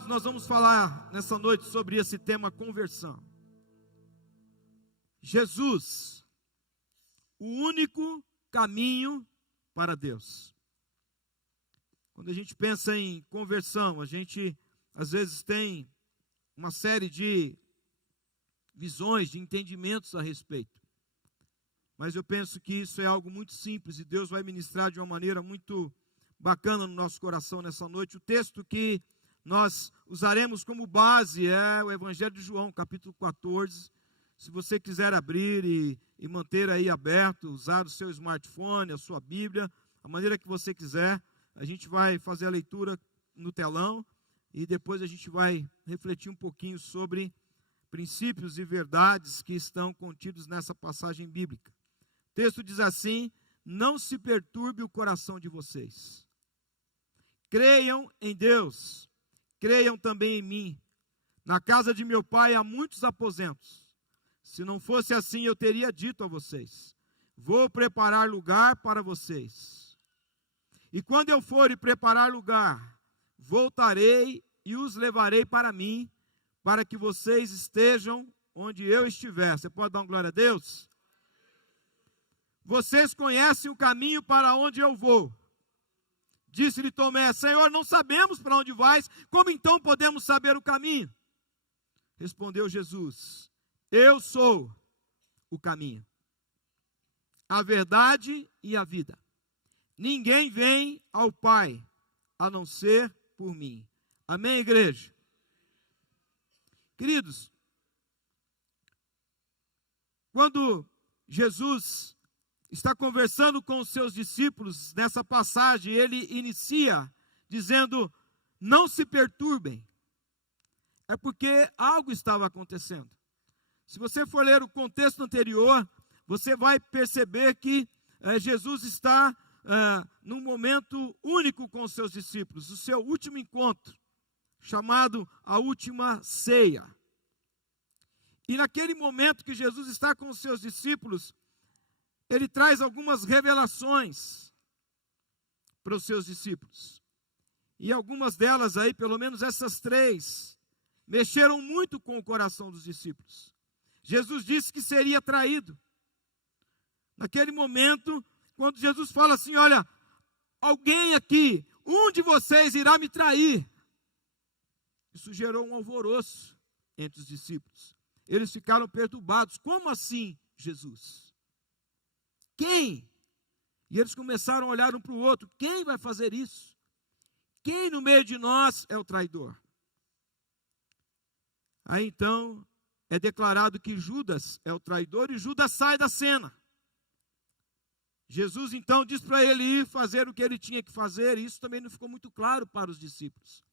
Amados, nós vamos falar nessa noite sobre esse tema conversão. Jesus, o único caminho para Deus. Quando a gente pensa em conversão, a gente às vezes tem uma série de visões, de entendimentos a respeito. Mas eu penso que isso é algo muito simples e Deus vai ministrar de uma maneira muito bacana no nosso coração nessa noite. O texto que nós usaremos como base é o Evangelho de João, capítulo 14. Se você quiser abrir e manter aí aberto, usar o seu smartphone, a sua Bíblia, a maneira que você quiser, a gente vai fazer a leitura no telão e depois a gente vai refletir um pouquinho sobre princípios e verdades que estão contidos nessa passagem bíblica. O texto diz assim: não se perturbe o coração de vocês. Creiam em Deus, creiam também em mim. Na casa de meu pai há muitos aposentos. Se não fosse assim, eu teria dito a vocês: vou preparar lugar para vocês. E quando eu for e preparar lugar, voltarei e os levarei para mim, para que vocês estejam onde eu estiver. Você pode dar uma glória a Deus? Vocês conhecem o caminho para onde eu vou. Disse-lhe Tomé: Senhor, não sabemos para onde vais, como então podemos saber o caminho? Respondeu Jesus: eu sou o caminho, a verdade e a vida. Ninguém vem ao Pai a não ser por mim. Amém, igreja? Queridos, quando Jesus está conversando com os seus discípulos, nessa passagem, ele inicia dizendo: não se perturbem. É porque algo estava acontecendo. Se você for ler o contexto anterior, você vai perceber que Jesus está num momento único com os seus discípulos, o seu último encontro, chamado a última ceia. E naquele momento que Jesus está com os seus discípulos, ele traz algumas revelações para os seus discípulos. E algumas delas aí, pelo menos essas 3, mexeram muito com o coração dos discípulos. Jesus disse que seria traído. Naquele momento, quando Jesus fala assim: olha, alguém aqui, um de vocês irá me trair. Isso gerou um alvoroço entre os discípulos. Eles ficaram perturbados. Como assim, Jesus? Quem? E eles começaram a olhar um para o outro. Quem vai fazer isso? Quem no meio de nós é o traidor? Aí então é declarado que Judas é o traidor e Judas sai da cena. Jesus então diz para ele ir fazer o que ele tinha que fazer, e isso também não ficou muito claro para os discípulos.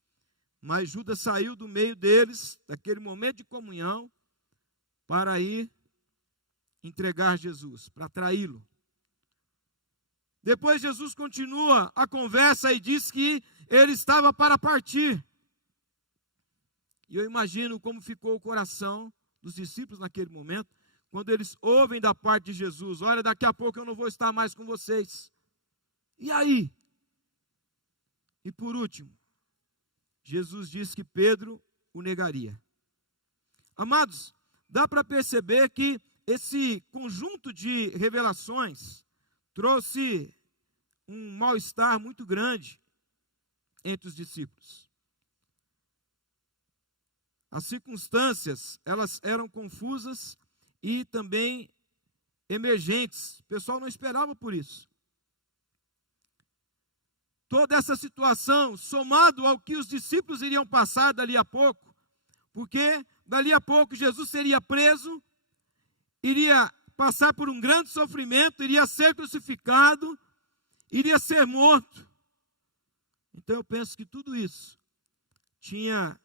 Mas Judas saiu do meio deles, daquele momento de comunhão, para ir entregar Jesus, para traí-lo. Depois Jesus continua a conversa e diz que ele estava para partir. E eu imagino como ficou o coração dos discípulos naquele momento, quando eles ouvem da parte de Jesus: olha, daqui a pouco eu não vou estar mais com vocês. E aí? E por último, Jesus disse que Pedro o negaria. Amados, dá para perceber que esse conjunto de revelações trouxe um mal-estar muito grande entre os discípulos. As circunstâncias, elas eram confusas e também emergentes. O pessoal não esperava por isso. Toda essa situação, somado ao que os discípulos iriam passar dali a pouco, porque dali a pouco Jesus seria preso, iria passar por um grande sofrimento, iria ser crucificado, iria ser morto. Então eu penso que tudo isso tinha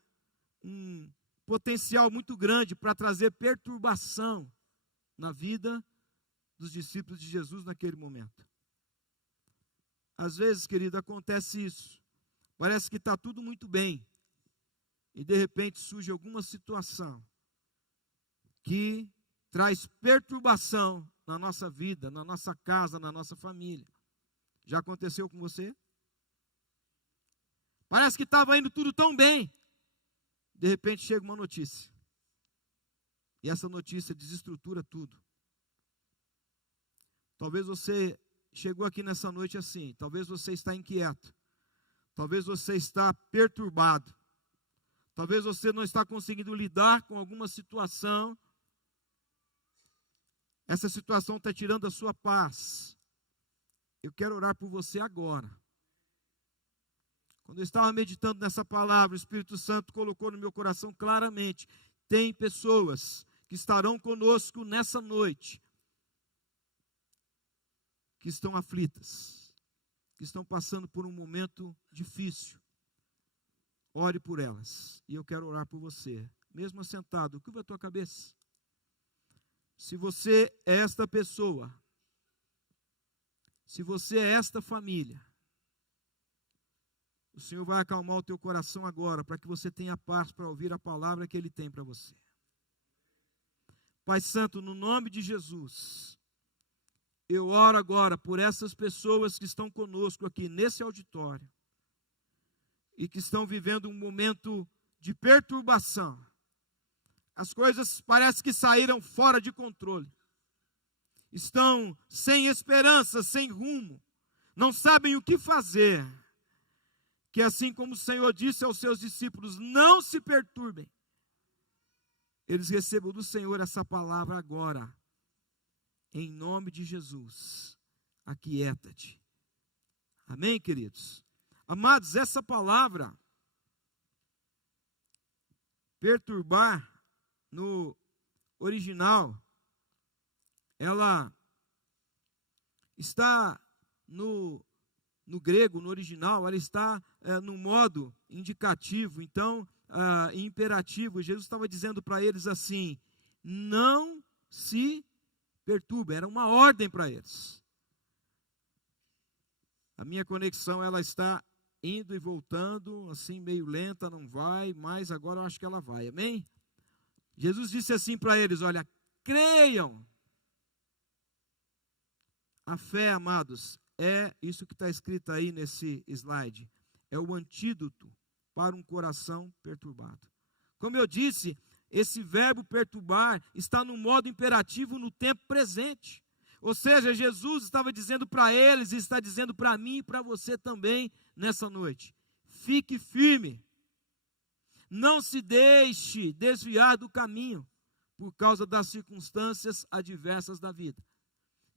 um potencial muito grande para trazer perturbação na vida dos discípulos de Jesus naquele momento. Às vezes, querido, acontece isso. Parece que está tudo muito bem. E de repente surge alguma situação que traz perturbação na nossa vida, na nossa casa, na nossa família. Já aconteceu com você? Parece que estava indo tudo tão bem. de repente chega uma notícia. E essa notícia desestrutura tudo. Talvez você chegou aqui nessa noite assim, talvez você está inquieto, talvez você está perturbado, talvez você não está conseguindo lidar com alguma situação, essa situação está tirando a sua paz. Eu quero orar por você agora. Quando eu estava meditando nessa palavra, o Espírito Santo colocou no meu coração claramente, tem pessoas que estarão conosco nessa noite, que estão aflitas, que estão passando por um momento difícil. Ore por elas. E eu quero orar por você. Mesmo assentado, curva a tua cabeça. Se você é esta pessoa, se você é esta família, o Senhor vai acalmar o teu coração agora, para que você tenha paz para ouvir a palavra que Ele tem para você. Pai Santo, no nome de Jesus, eu oro agora por essas pessoas que estão conosco aqui nesse auditório e que estão vivendo um momento de perturbação. As coisas parecem que saíram fora de controle. Estão sem esperança, sem rumo. Não sabem o que fazer. Que assim como o Senhor disse aos seus discípulos, não se perturbem. Eles recebam do Senhor essa palavra agora. Em nome de Jesus, aquieta-te. Amém, queridos? Amados, essa palavra, perturbar, no original, ela está no grego, no original, ela está no modo indicativo, então, imperativo. Jesus estava dizendo para eles assim, não se perturba, era uma ordem para eles. A minha conexão, ela está indo e voltando, assim meio lenta, não vai, mas agora eu acho que ela vai, amém? Jesus disse assim para eles, olha, creiam. A fé, amados, é isso que está escrito aí nesse slide, é o antídoto para um coração perturbado. Como eu disse, esse verbo perturbar está no modo imperativo no tempo presente. Ou seja, Jesus estava dizendo para eles e está dizendo para mim e para você também nessa noite. Fique firme. Não se deixe desviar do caminho por causa das circunstâncias adversas da vida.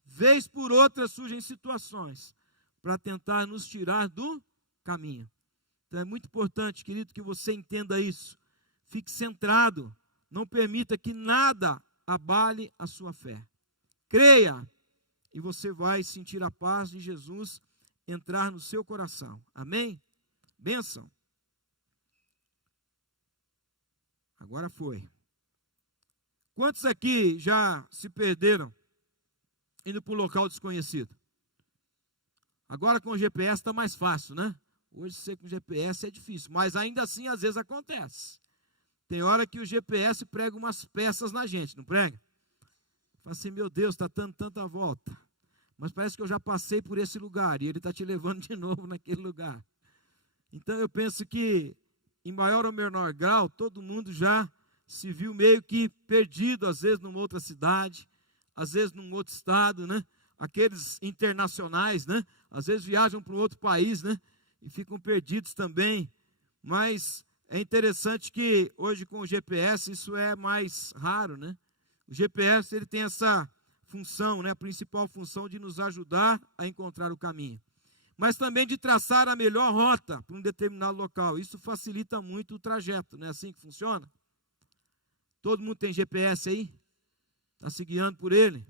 Vez por outra surgem situações para tentar nos tirar do caminho. Então é muito importante, querido, que você entenda isso. Fique centrado. Não permita que nada abale a sua fé. Creia e você vai sentir a paz de Jesus entrar no seu coração. Amém? Bênção. Agora foi. Quantos aqui já se perderam indo para um local desconhecido? Agora com o GPS está mais fácil, né? Hoje ser com GPS é difícil, mas ainda assim às vezes acontece. Tem hora que o GPS prega umas peças na gente, não prega? Fala assim, meu Deus, está dando tanta volta. Mas parece que eu já passei por esse lugar e ele está te levando de novo naquele lugar. Então eu penso que, em maior ou menor grau, todo mundo já se viu meio que perdido, às vezes numa outra cidade, às vezes num outro estado, né? Aqueles internacionais, né? Às vezes viajam para um outro país, né? E ficam perdidos também. Mas é interessante que hoje com o GPS isso é mais raro, né? O GPS ele tem essa função, né? A principal função de nos ajudar a encontrar o caminho. Mas também de traçar a melhor rota para um determinado local. Isso facilita muito o trajeto, não é assim que funciona? Todo mundo tem GPS aí? Está se guiando por ele?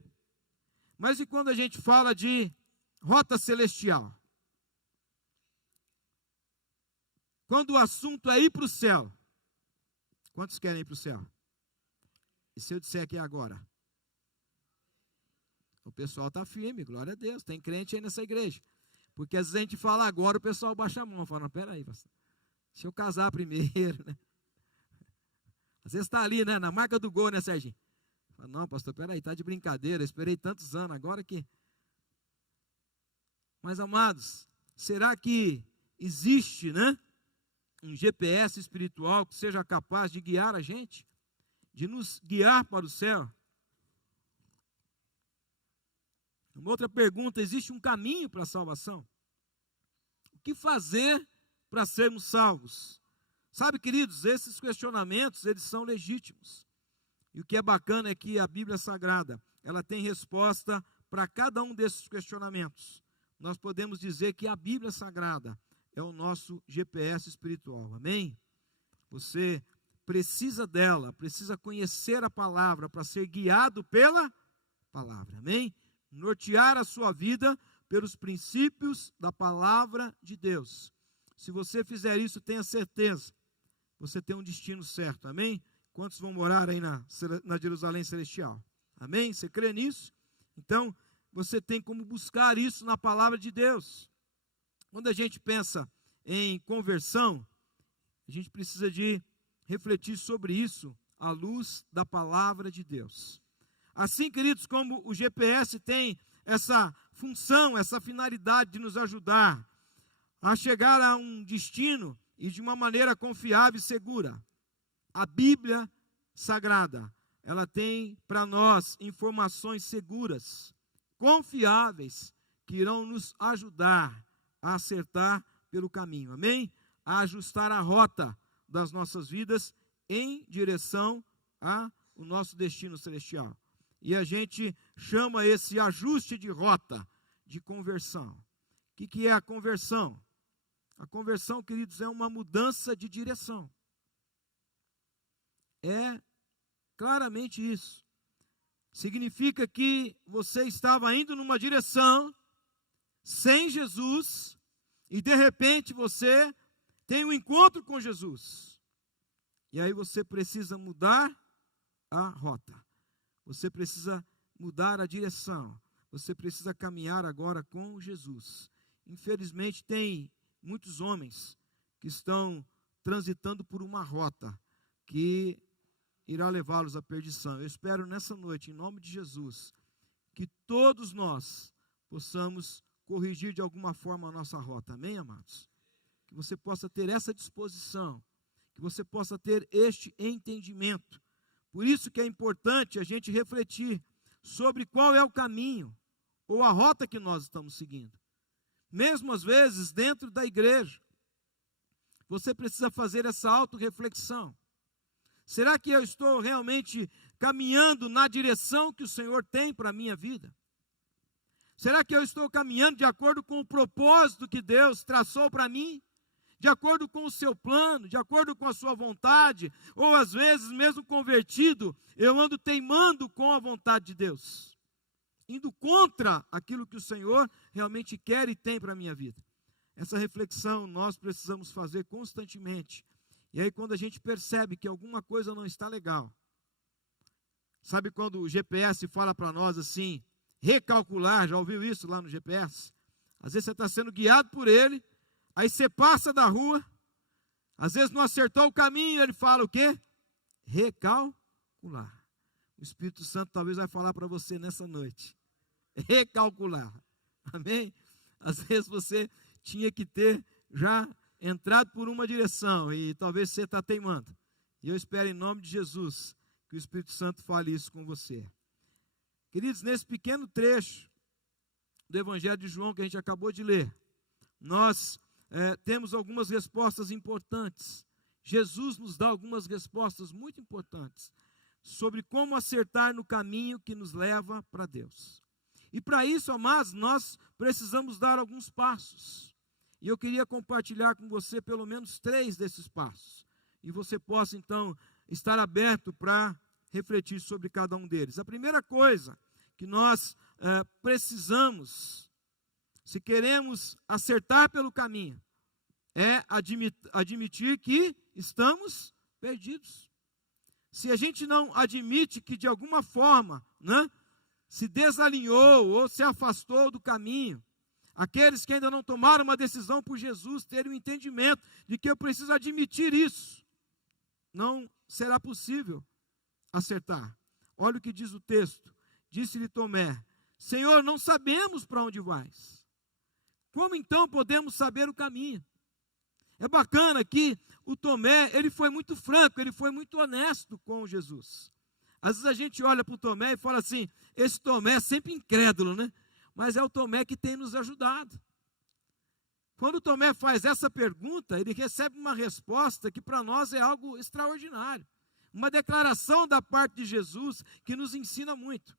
Mas e quando a gente fala de rota celestial? Quando o assunto é ir para o céu. Quantos querem ir para o céu? E se eu disser aqui agora? O pessoal está firme, glória a Deus. Tem crente aí nessa igreja. Porque às vezes a gente fala agora, o pessoal baixa a mão. Fala, não, peraí, pastor. Deixa eu casar primeiro, né? Às vezes está ali, né? Na marca do gol, né, Serginho? Fala, não, pastor, peraí, está de brincadeira. Eu esperei tantos anos, agora que... Mas, amados, será que existe, né? um GPS espiritual que seja capaz de guiar a gente, de nos guiar para o céu? Uma outra pergunta: existe um caminho para a salvação? O que fazer para sermos salvos? Sabe, queridos, esses questionamentos, eles são legítimos. E o que é bacana é que a Bíblia Sagrada, ela tem resposta para cada um desses questionamentos. Nós podemos dizer que a Bíblia Sagrada é o nosso GPS espiritual, amém? Você precisa dela, precisa conhecer a palavra para ser guiado pela palavra, amém? Nortear a sua vida pelos princípios da palavra de Deus. Se você fizer isso, tenha certeza, você tem um destino certo, amém? Quantos vão morar aí na Jerusalém Celestial? Amém? Você crê nisso? Então, você tem como buscar isso na palavra de Deus. Quando a gente pensa em conversão, a gente precisa de refletir sobre isso à luz da palavra de Deus. Assim, queridos, como o GPS tem essa função, essa finalidade de nos ajudar a chegar a um destino e de uma maneira confiável e segura, a Bíblia Sagrada, ela tem para nós informações seguras, confiáveis, que irão nos ajudar a acertar pelo caminho, amém? A ajustar a rota das nossas vidas em direção ao nosso destino celestial. E a gente chama esse ajuste de rota de conversão. O que é a conversão? A conversão, queridos, é uma mudança de direção. É claramente isso. Significa que você estava indo numa direção sem Jesus e de repente você tem um encontro com Jesus. E aí você precisa mudar a rota. Você precisa mudar a direção. Você precisa caminhar agora com Jesus. Infelizmente tem muitos homens que estão transitando por uma rota que irá levá-los à perdição. Eu espero nessa noite, em nome de Jesus, que todos nós possamos corrigir de alguma forma a nossa rota. Amém, amados? Que você possa ter essa disposição, que você possa ter este entendimento. Por isso que é importante a gente refletir sobre qual é o caminho ou a rota que nós estamos seguindo. Mesmo às vezes dentro da igreja, você precisa fazer essa autorreflexão. Será que eu estou realmente caminhando na direção que o Senhor tem para a minha vida? Será que eu estou caminhando de acordo com o propósito que Deus traçou para mim? De acordo com o seu plano, de acordo com a sua vontade? Ou às vezes, mesmo convertido, eu ando teimando com a vontade de Deus, indo contra aquilo que o Senhor realmente quer e tem para a minha vida. Essa reflexão nós precisamos fazer constantemente. E aí quando a gente percebe que alguma coisa não está legal, sabe quando o GPS fala para nós assim, recalcular, já ouviu isso lá no GPS? Às vezes você está sendo guiado por ele, aí você passa da rua, às vezes não acertou o caminho, ele fala o quê? Recalcular. O Espírito Santo talvez vai falar para você nessa noite. Recalcular. Amém? Às vezes você tinha que ter já entrado por uma direção e talvez você está teimando. E eu espero em nome de Jesus que o Espírito Santo fale isso com você. Queridos, nesse pequeno trecho do Evangelho de João que a gente acabou de ler, nós temos algumas respostas importantes. Jesus nos dá algumas respostas muito importantes sobre como acertar no caminho que nos leva para Deus. E para isso, amados, nós precisamos dar alguns passos. E eu queria compartilhar com você pelo menos 3 desses passos. E você possa, então, estar aberto para refletir sobre cada um deles. A primeira coisa que nós precisamos, se queremos acertar pelo caminho, é admitir que estamos perdidos. Se a gente não admite que de alguma forma, se desalinhou ou se afastou do caminho, aqueles que ainda não tomaram uma decisão por Jesus, terem o entendimento de que eu preciso admitir isso, não será possível acertar. Olha o que diz o texto. Disse-lhe Tomé: Senhor, não sabemos para onde vais. Como então podemos saber o caminho? É bacana que o Tomé, ele foi muito franco, ele foi muito honesto com Jesus. Às vezes a gente olha para o Tomé e fala assim, esse Tomé é sempre incrédulo, né? Mas é o Tomé que tem nos ajudado. Quando o Tomé faz essa pergunta, ele recebe uma resposta que para nós é algo extraordinário. Uma declaração da parte de Jesus que nos ensina muito.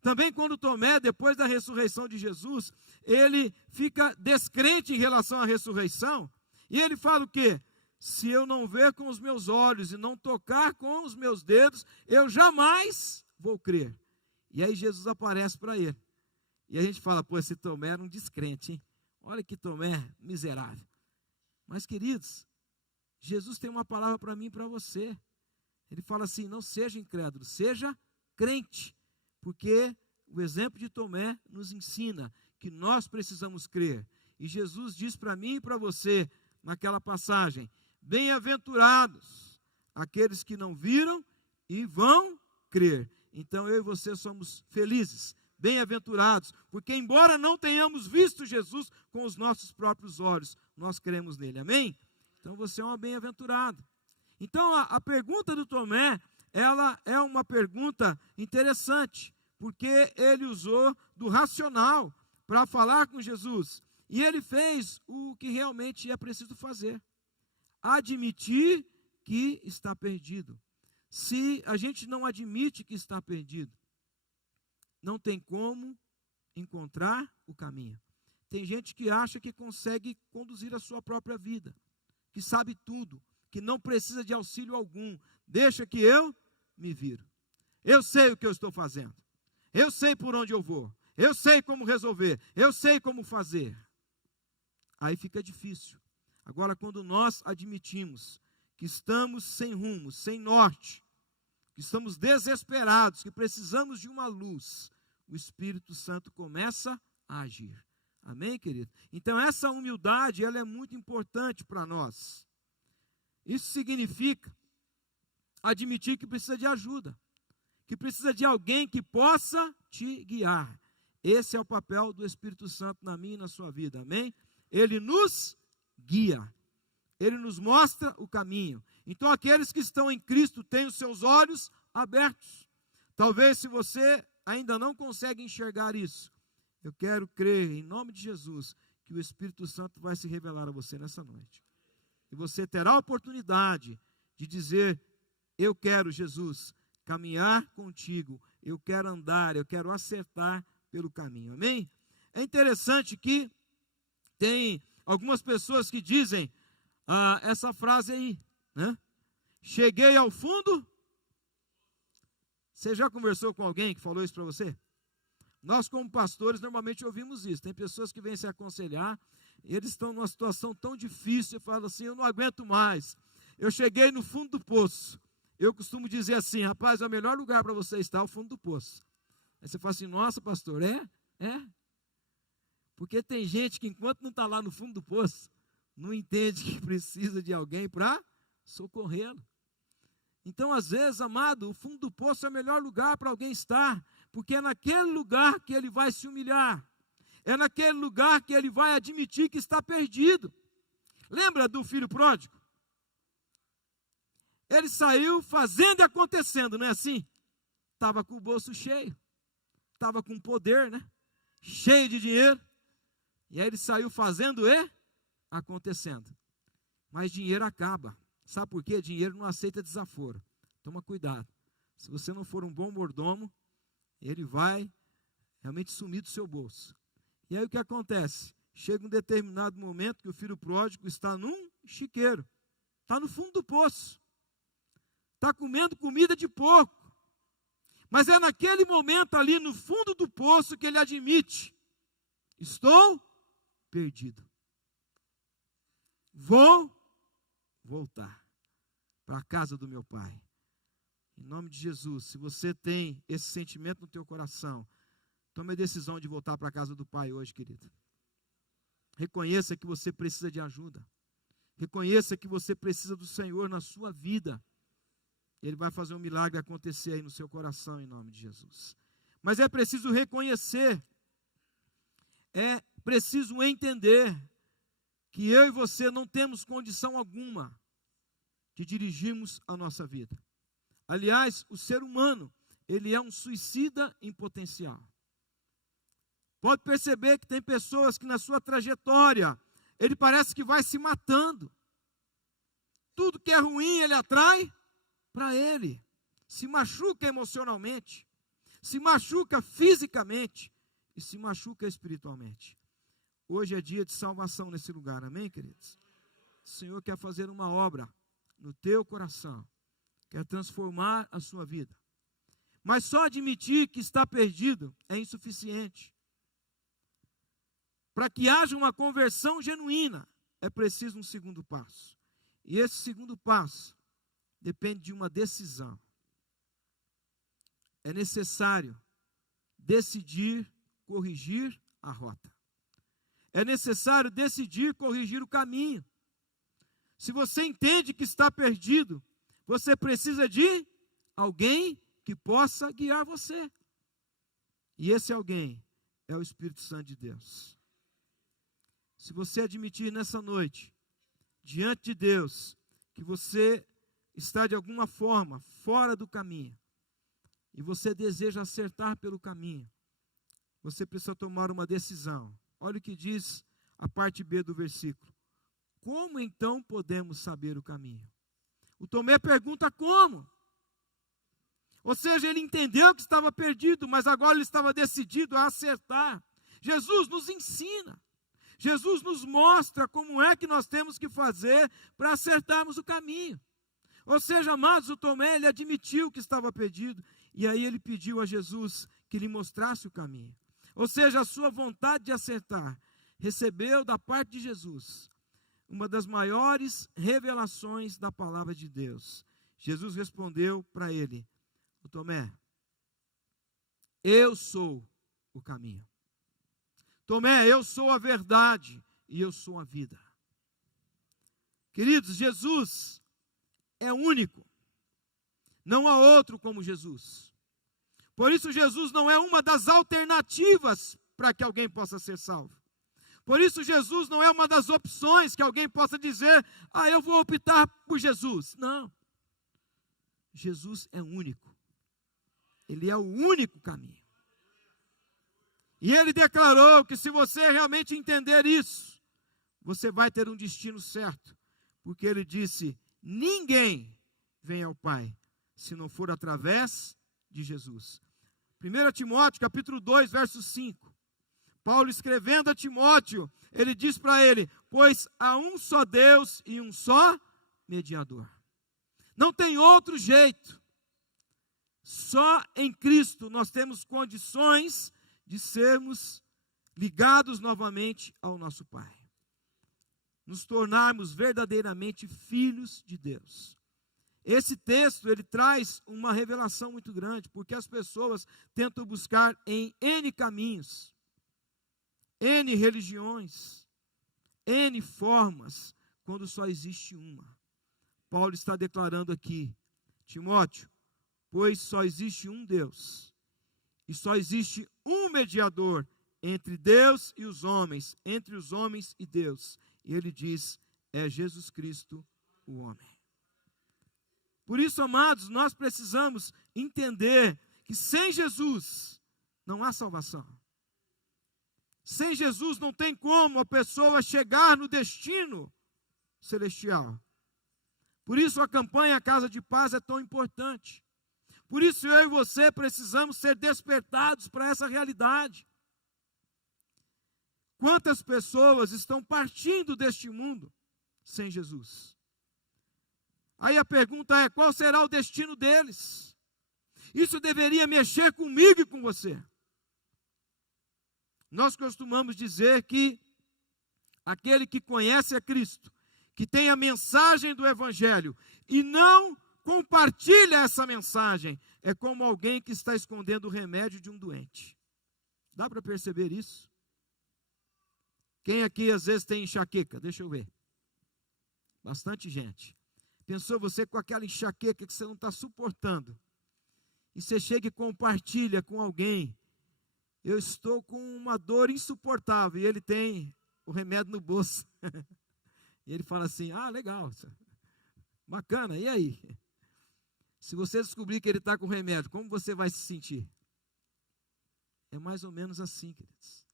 Também quando Tomé, depois da ressurreição de Jesus, ele fica descrente em relação à ressurreição, e ele fala o quê? Se eu não ver com os meus olhos e não tocar com os meus dedos, eu jamais vou crer. E aí Jesus aparece para ele. E a gente fala, pô, esse Tomé era um descrente, hein? Olha que Tomé miserável. Mas, queridos, Jesus tem uma palavra para mim e para você. Ele fala assim, não seja incrédulo, seja crente. Porque o exemplo de Tomé nos ensina que nós precisamos crer. E Jesus diz para mim e para você, naquela passagem, bem-aventurados aqueles que não viram e vão crer. Então eu e você somos felizes, bem-aventurados, porque embora não tenhamos visto Jesus com os nossos próprios olhos, nós cremos nele, amém? Então você é uma bem-aventurada. Então a pergunta do Tomé, ela é uma pergunta interessante, porque ele usou do racional para falar com Jesus, e ele fez o que realmente é preciso fazer, admitir que está perdido. Se a gente não admite que está perdido, não tem como encontrar o caminho. Tem gente que acha que consegue conduzir a sua própria vida, que sabe tudo, que não precisa de auxílio algum. Deixa que eu me viro. Eu sei o que eu estou fazendo. Eu sei por onde eu vou. Eu sei como resolver. Eu sei como fazer. Aí fica difícil. Agora, quando nós admitimos que estamos sem rumo, sem norte, que estamos desesperados, que precisamos de uma luz, o Espírito Santo começa a agir. Amém, querido? Então, essa humildade, ela é muito importante para nós. Isso significa admitir que precisa de ajuda, que precisa de alguém que possa te guiar. Esse é o papel do Espírito Santo na minha e na sua vida, amém? Ele nos guia, ele nos mostra o caminho. Então, aqueles que estão em Cristo têm os seus olhos abertos. Talvez, se você ainda não consegue enxergar isso, eu quero crer, em nome de Jesus, que o Espírito Santo vai se revelar a você nessa noite. E você terá a oportunidade de dizer, eu quero, Jesus, caminhar contigo, eu quero andar, eu quero acertar pelo caminho, amém? É interessante que tem algumas pessoas que dizem essa frase aí, né? Cheguei ao fundo. Você já conversou com alguém que falou isso para você? Nós, como pastores, normalmente ouvimos isso. Tem pessoas que vêm se aconselhar, e eles estão numa situação tão difícil, e falam assim, eu não aguento mais, eu cheguei no fundo do poço. Eu costumo dizer assim, rapaz, é o melhor lugar para você estar, é o fundo do poço. Aí você fala assim, nossa, pastor, é? Porque tem gente que enquanto não está lá no fundo do poço, não entende que precisa de alguém para socorrê-lo. Então, às vezes, amado, o fundo do poço é o melhor lugar para alguém estar, porque é naquele lugar que ele vai se humilhar, é naquele lugar que ele vai admitir que está perdido. Lembra do filho pródigo? Ele saiu fazendo e acontecendo, não é assim? Estava com o bolso cheio, estava com poder, né? Cheio de dinheiro, e aí ele saiu fazendo e acontecendo. Mas dinheiro acaba. Sabe por quê? Dinheiro não aceita desaforo. Toma cuidado. Se você não for um bom mordomo, ele vai realmente sumir do seu bolso. E aí o que acontece? Chega um determinado momento que o filho pródigo está num chiqueiro. Está no fundo do poço. Está comendo comida de porco. Mas é naquele momento ali no fundo do poço que ele admite: estou perdido. Vou voltar para a casa do meu pai. Em nome de Jesus, se você tem esse sentimento no teu coração, tome a decisão de voltar para a casa do pai hoje, querido. Reconheça que você precisa de ajuda. Reconheça que você precisa do Senhor na sua vida. Ele vai fazer um milagre acontecer aí no seu coração, em nome de Jesus. Mas é preciso reconhecer, é preciso entender que eu e você não temos condição alguma de dirigirmos a nossa vida. Aliás, o ser humano, ele é um suicida em potencial. Pode perceber que tem pessoas que na sua trajetória, ele parece que vai se matando. Tudo que é ruim ele atrai para ele. Se machuca emocionalmente, se machuca fisicamente e se machuca espiritualmente. Hoje é dia de salvação nesse lugar, amém, queridos? O Senhor quer fazer uma obra no teu coração, quer transformar a sua vida. Mas só admitir que está perdido é insuficiente. Para que haja uma conversão genuína, é preciso um segundo passo. E esse segundo passo depende de uma decisão. É necessário decidir corrigir a rota. É necessário decidir corrigir o caminho. Se você entende que está perdido, você precisa de alguém que possa guiar você. E esse alguém é o Espírito Santo de Deus. Se você admitir nessa noite, diante de Deus, que você está de alguma forma fora do caminho, e você deseja acertar pelo caminho, você precisa tomar uma decisão. Olha o que diz a parte B do versículo. Como então podemos saber o caminho? O Tomé pergunta como? Ou seja, ele entendeu que estava perdido, mas agora ele estava decidido a acertar. Jesus nos ensina. Jesus nos mostra como é que nós temos que fazer para acertarmos o caminho. Ou seja, amados, o Tomé, ele admitiu que estava perdido, e aí ele pediu a Jesus que lhe mostrasse o caminho. Ou seja, a sua vontade de acertar recebeu da parte de Jesus uma das maiores revelações da palavra de Deus. Jesus respondeu para ele: o Tomé, eu sou o caminho. Tomé, eu sou a verdade e eu sou a vida. Queridos, Jesus é único. Não há outro como Jesus. Por isso Jesus não é uma das alternativas para que alguém possa ser salvo. Por isso Jesus não é uma das opções que alguém possa dizer: eu vou optar por Jesus. Não. Jesus é único. Ele é o único caminho. E ele declarou que se você realmente entender isso, você vai ter um destino certo. Porque ele disse: ninguém vem ao Pai se não for através de Jesus. 1 Timóteo capítulo 2, verso 5. Paulo escrevendo a Timóteo, ele diz para ele: pois há um só Deus e um só mediador. Não tem outro jeito. Só em Cristo nós temos condições de sermos ligados novamente ao nosso Pai. Nos tornarmos verdadeiramente filhos de Deus. Esse texto, ele traz uma revelação muito grande, porque as pessoas tentam buscar em N caminhos, N religiões, N formas, quando só existe uma. Paulo está declarando aqui: Timóteo, pois só existe um Deus, e só existe um mediador entre Deus e os homens, entre os homens e Deus. E ele diz: é Jesus Cristo, o homem. Por isso, amados, nós precisamos entender que sem Jesus não há salvação. Sem Jesus não tem como a pessoa chegar no destino celestial. Por isso a campanha Casa de Paz é tão importante. Por isso eu e você precisamos ser despertados para essa realidade. Quantas pessoas estão partindo deste mundo sem Jesus? Aí a pergunta é: qual será o destino deles? Isso deveria mexer comigo e com você. Nós costumamos dizer que aquele que conhece a Cristo, que tem a mensagem do Evangelho e não compartilha essa mensagem, é como alguém que está escondendo o remédio de um doente. Dá para perceber isso? Quem aqui às vezes tem enxaqueca? Deixa eu ver. Bastante gente. Pensou você com aquela enxaqueca que você não está suportando, e você chega e compartilha com alguém: eu estou com uma dor insuportável, e ele tem o remédio no bolso. E ele fala assim, legal, bacana, e aí? Se você descobrir que ele está com o remédio, como você vai se sentir? É mais ou menos assim, queridos.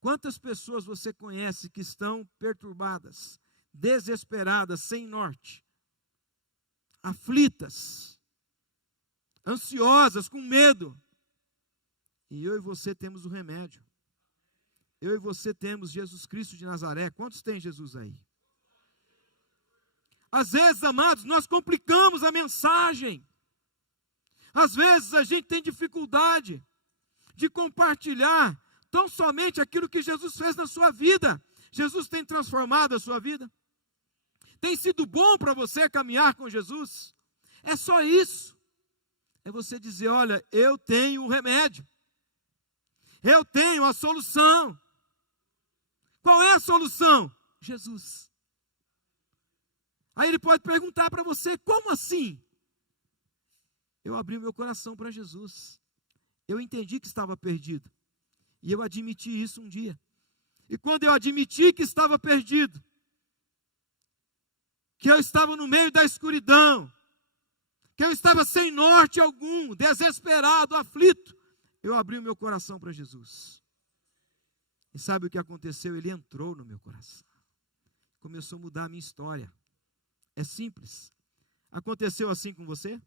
Quantas pessoas você conhece que estão perturbadas, desesperadas, sem norte, aflitas, ansiosas, com medo? E eu e você temos o remédio. Eu e você temos Jesus Cristo de Nazaré. Quantos tem Jesus aí? Às vezes, amados, nós complicamos a mensagem. Às vezes a gente tem dificuldade de compartilhar tão somente aquilo que Jesus fez na sua vida. Jesus tem transformado a sua vida? Tem sido bom para você caminhar com Jesus? É só isso. É você dizer, olha, eu tenho o remédio. Eu tenho a solução. Qual é a solução? Jesus. Aí ele pode perguntar para você, como assim? Eu abri o meu coração para Jesus. Eu entendi que estava perdido. E eu admiti isso um dia. E quando eu admiti que estava perdido, que eu estava no meio da escuridão, que eu estava sem norte algum, desesperado, aflito, eu abri o meu coração para Jesus. E sabe o que aconteceu? Ele entrou no meu coração. Começou a mudar a minha história. É simples. Aconteceu assim com você?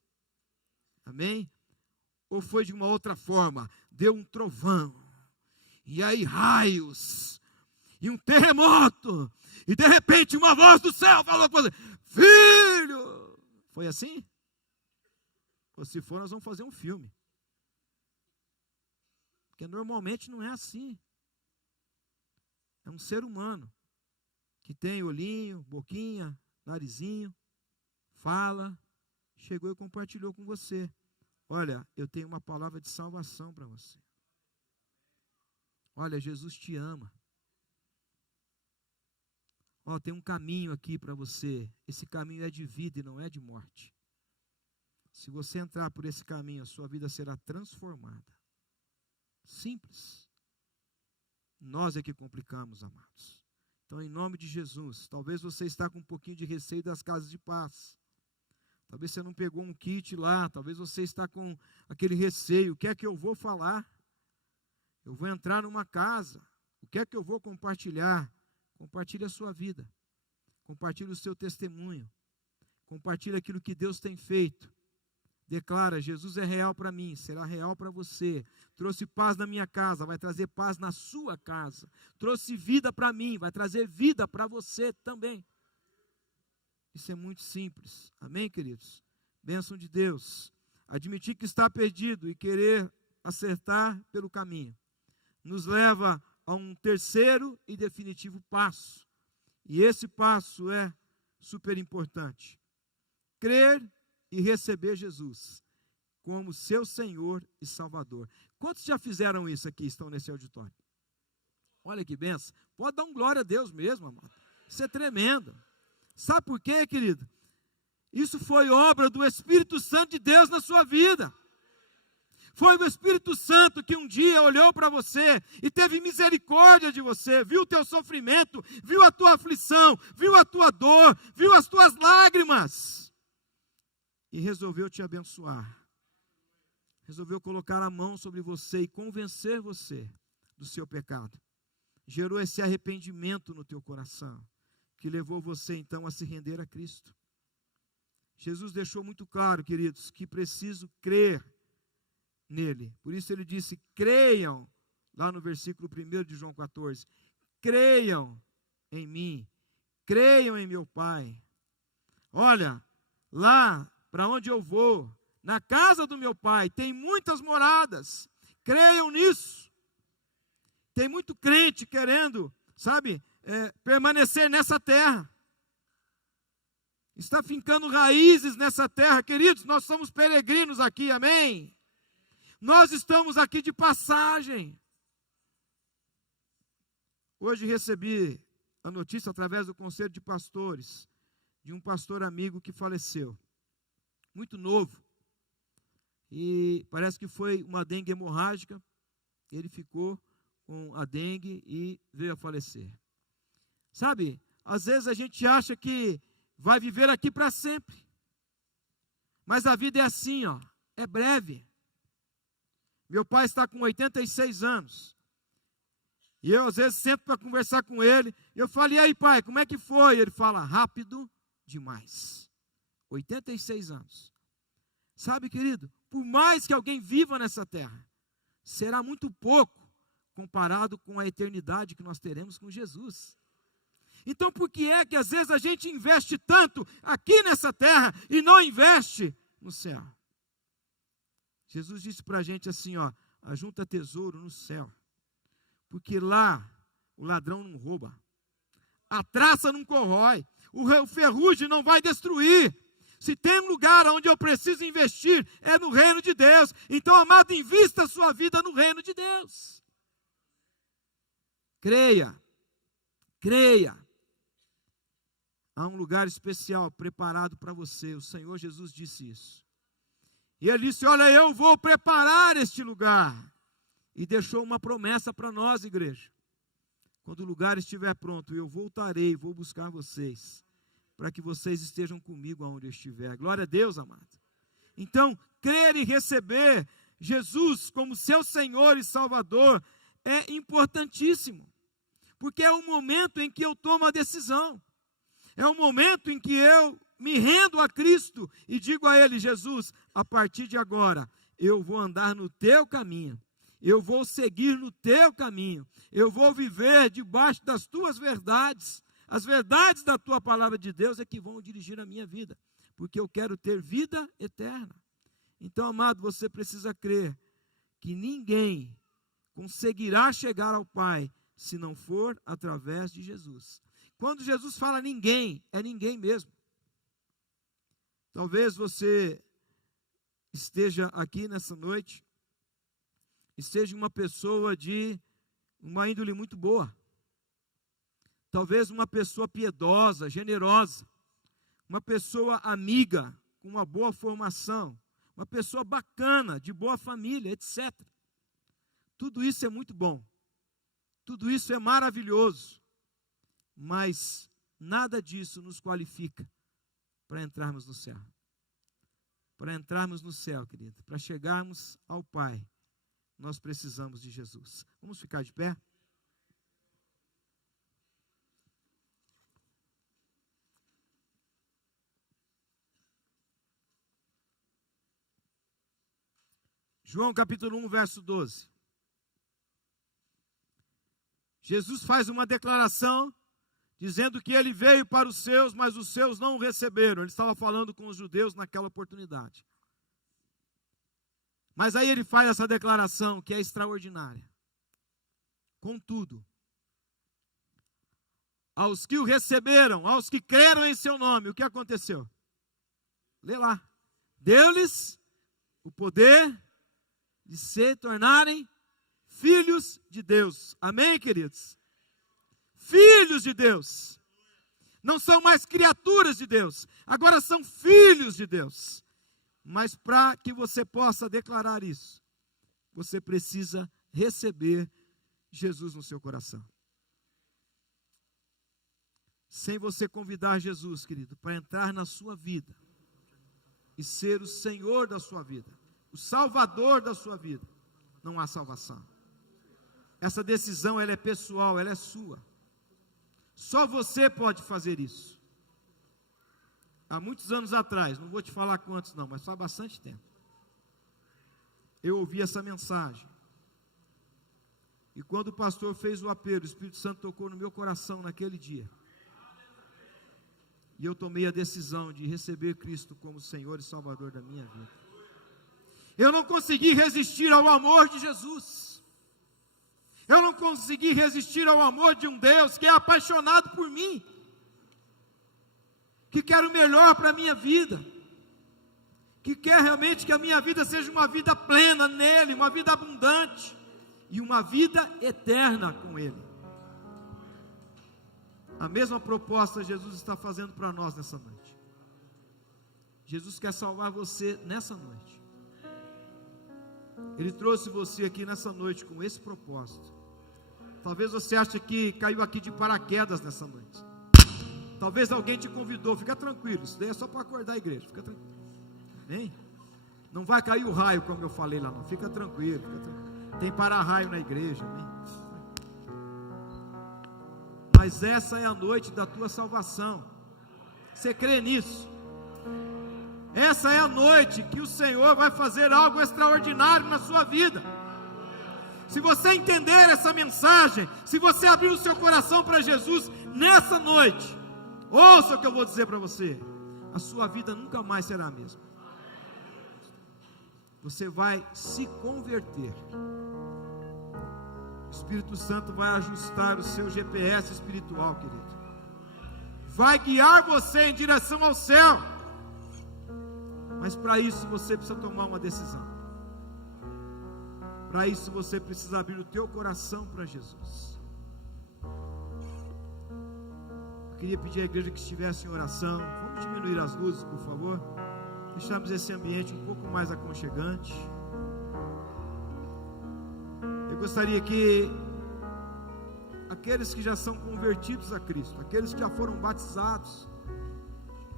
Amém? Ou foi de uma outra forma? Deu um trovão, e aí raios, e um terremoto, e de repente uma voz do céu falou para você, filho! Foi assim? Ou se for, nós vamos fazer um filme. Porque normalmente não é assim. É um ser humano, que tem olhinho, boquinha, narizinho, fala, chegou e compartilhou com você. Olha, eu tenho uma palavra de salvação para você. Olha, Jesus te ama. Tem um caminho aqui para você. Esse caminho é de vida e não é de morte. Se você entrar por esse caminho, a sua vida será transformada. Simples. Nós é que complicamos, amados. Então, em nome de Jesus, talvez você está com um pouquinho de receio das casas de paz. Talvez você não pegou um kit lá, talvez você está com aquele receio. O que é que eu vou falar? Eu vou entrar numa casa, o que é que eu vou compartilhar? Compartilhe a sua vida, compartilhe o seu testemunho, compartilhe aquilo que Deus tem feito. Declara, Jesus é real para mim, será real para você. Trouxe paz na minha casa, vai trazer paz na sua casa. Trouxe vida para mim, vai trazer vida para você também. Isso é muito simples, amém, queridos? Bênção de Deus. Admitir que está perdido e querer acertar pelo caminho, nos leva a um terceiro e definitivo passo. E esse passo é super importante. Crer e receber Jesus como seu Senhor e Salvador. Quantos já fizeram isso aqui, estão nesse auditório? Olha que benção. Pode dar um glória a Deus mesmo, amado. Isso é tremendo. Sabe por quê, querido? Isso foi obra do Espírito Santo de Deus na sua vida. Foi o Espírito Santo que um dia olhou para você e teve misericórdia de você, viu o teu sofrimento, viu a tua aflição, viu a tua dor, viu as tuas lágrimas e resolveu te abençoar. Resolveu colocar a mão sobre você e convencer você do seu pecado. Gerou esse arrependimento no teu coração, que levou você então a se render a Cristo. Jesus deixou muito claro, queridos, que preciso crer nele. Por isso ele disse, creiam, lá no versículo 1 de João 14, creiam em mim, creiam em meu Pai. Olha, lá para onde eu vou, na casa do meu Pai, tem muitas moradas, creiam nisso. Tem muito crente querendo, sabe, permanecer nessa terra, está fincando raízes nessa terra. Queridos, nós somos peregrinos aqui, amém? Nós estamos aqui de passagem. Hoje recebi a notícia através do conselho de pastores, de um pastor amigo que faleceu, muito novo, e parece que foi uma dengue hemorrágica. Ele ficou com a dengue e veio a falecer. Sabe, às vezes a gente acha que vai viver aqui para sempre. Mas a vida é assim, ó, é breve. Meu pai está com 86 anos. E eu, às vezes, sento para conversar com ele. E eu falo, e aí, pai, como é que foi? Ele fala, rápido demais. 86 anos. Sabe, querido, por mais que alguém viva nessa terra, será muito pouco comparado com a eternidade que nós teremos com Jesus. Então, por que é que às vezes a gente investe tanto aqui nessa terra e não investe no céu? Jesus disse para a gente assim, ó, ajunta tesouro no céu, porque lá o ladrão não rouba, a traça não corrói, o ferrugem não vai destruir. Se tem um lugar onde eu preciso investir, é no reino de Deus. Então, amado, invista a sua vida no reino de Deus. Creia, creia. Há um lugar especial preparado para você. O Senhor Jesus disse isso. E Ele disse, olha, eu vou preparar este lugar. E deixou uma promessa para nós, igreja. Quando o lugar estiver pronto, eu voltarei, vou buscar vocês, para que vocês estejam comigo aonde eu estiver. Glória a Deus, amado. Então, crer e receber Jesus como seu Senhor e Salvador é importantíssimo. Porque é o momento em que eu tomo a decisão. É o momento em que eu me rendo a Cristo e digo a Ele, Jesus, a partir de agora, eu vou andar no teu caminho. Eu vou seguir no teu caminho. Eu vou viver debaixo das tuas verdades. As verdades da tua palavra de Deus é que vão dirigir a minha vida. Porque eu quero ter vida eterna. Então, amado, você precisa crer que ninguém conseguirá chegar ao Pai se não for através de Jesus. Quando Jesus fala ninguém, é ninguém mesmo. Talvez você esteja aqui nessa noite e seja uma pessoa de uma índole muito boa. Talvez uma pessoa piedosa, generosa, uma pessoa amiga, com uma boa formação, uma pessoa bacana, de boa família, etc. Tudo isso é muito bom. Tudo isso é maravilhoso. Mas nada disso nos qualifica para entrarmos no céu. Para entrarmos no céu, querido, para chegarmos ao Pai, nós precisamos de Jesus. Vamos ficar de pé? João capítulo 1, verso 12. Jesus faz uma declaração dizendo que ele veio para os seus, mas os seus não o receberam. Ele estava falando com os judeus naquela oportunidade. Mas aí ele faz essa declaração que é extraordinária. Contudo, aos que o receberam, aos que creram em seu nome, o que aconteceu? Lê lá. Deu-lhes o poder de se tornarem filhos de Deus. Amém, queridos? Filhos de Deus. Não são mais criaturas de Deus. Agora são filhos de Deus. Mas para que você possa declarar isso, você precisa receber Jesus no seu coração. Sem você convidar Jesus, querido, para entrar na sua vida e ser o Senhor da sua vida, o Salvador da sua vida, não há salvação. Essa decisão, ela é pessoal, ela é sua. Só você pode fazer isso. Há muitos anos atrás, não vou te falar quantos não, mas faz bastante tempo, eu ouvi essa mensagem. E quando o pastor fez o apelo, o Espírito Santo tocou no meu coração naquele dia. E eu tomei a decisão de receber Cristo como Senhor e Salvador da minha vida. Eu não consegui resistir ao amor de Jesus. Eu não consegui resistir ao amor de um Deus que é apaixonado por mim, que quer o melhor para a minha vida, que quer realmente que a minha vida seja uma vida plena nele, uma vida abundante e uma vida eterna com ele. A mesma proposta Jesus está fazendo para nós nessa noite. Jesus quer salvar você nessa noite. Ele trouxe você aqui nessa noite com esse propósito. Talvez você ache que caiu aqui de paraquedas nessa noite. Talvez alguém te convidou. Fica tranquilo, isso daí é só para acordar a igreja. Fica tranquilo. Amém? Não vai cair o raio como eu falei lá não. Fica tranquilo, fica tranquilo. Tem para-raio na igreja. Amém? Mas essa é a noite da tua salvação. Você crê nisso? Essa é a noite que o Senhor vai fazer algo extraordinário na sua vida. Se você entender essa mensagem, se você abrir o seu coração para Jesus nessa noite, ouça o que eu vou dizer para você: a sua vida nunca mais será a mesma. Você vai se converter. O Espírito Santo vai ajustar o seu GPS espiritual, querido. Vai guiar você em direção ao céu. Mas para isso você precisa tomar uma decisão. Para isso você precisa abrir o teu coração para Jesus. Eu queria pedir à igreja que estivesse em oração. Vamos diminuir as luzes, por favor. Deixamos esse ambiente um pouco mais aconchegante. Eu gostaria que aqueles que já são convertidos a Cristo, aqueles que já foram batizados,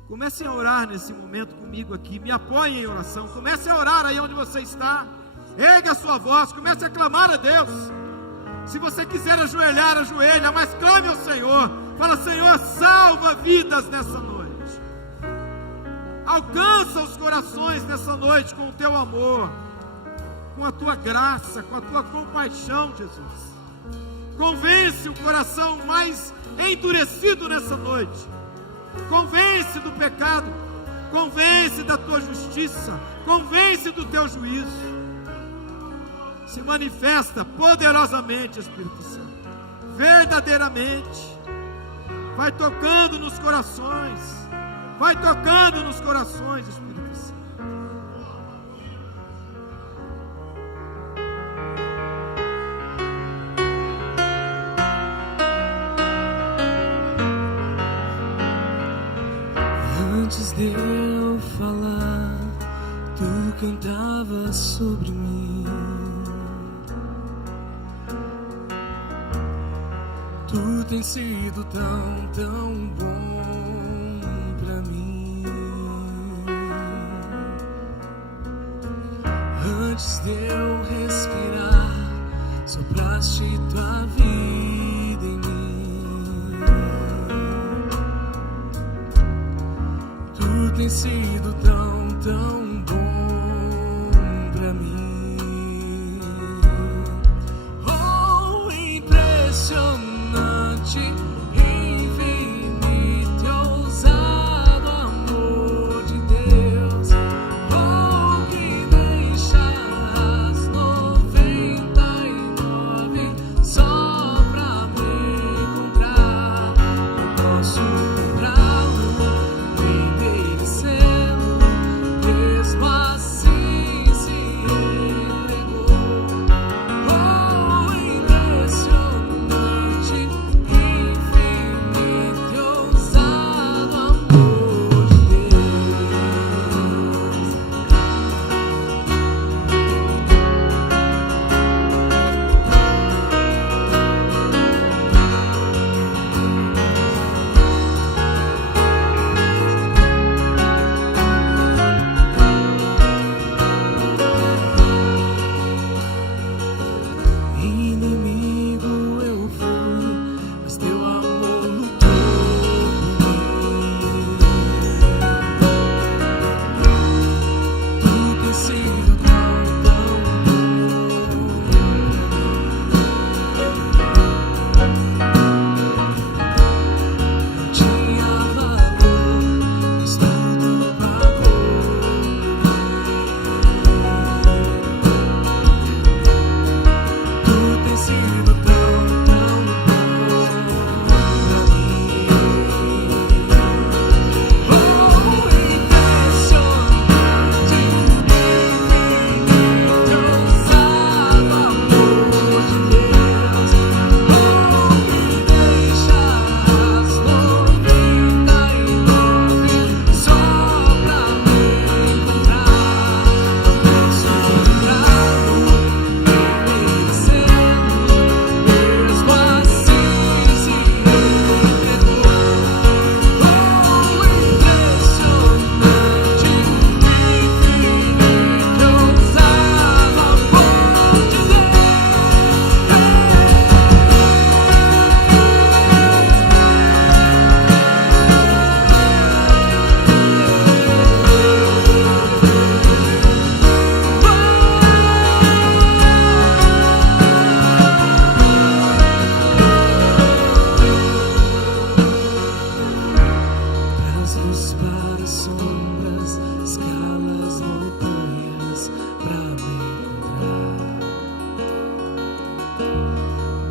comecem a orar nesse momento comigo aqui. Me apoiem em oração. Comece a orar aí onde você está. Erga a sua voz, comece a clamar a Deus. Se você quiser ajoelhar, ajoelha, mas clame ao Senhor. Fala: Senhor, salva vidas nessa noite. Alcança os corações nessa noite com o teu amor, com a tua graça, com a tua compaixão, Jesus. Convence o coração mais endurecido nessa noite. Convence do pecado. Convence da tua justiça. Convence do teu juízo. Se manifesta poderosamente, Espírito Santo, verdadeiramente. Vai tocando nos corações. Vai tocando nos corações, Espírito Santo. Antes de eu falar, tu cantavas sobre mim. Tu tens sido tão bom pra mim. Antes de eu respirar, sopraste tua vida em mim. Tu tens sido tão bom pra mim. Oh, impressionante. Infinito e ousado amor de Deus, oh, que deixa as 99 só pra me encontrar. Eu posso comprá-lo, enderecê-lo.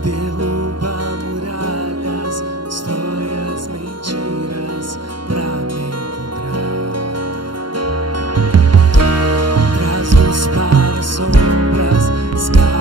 derruba muralhas, destrói as mentiras pra me encontrar. Traz luz para as sombras, escapa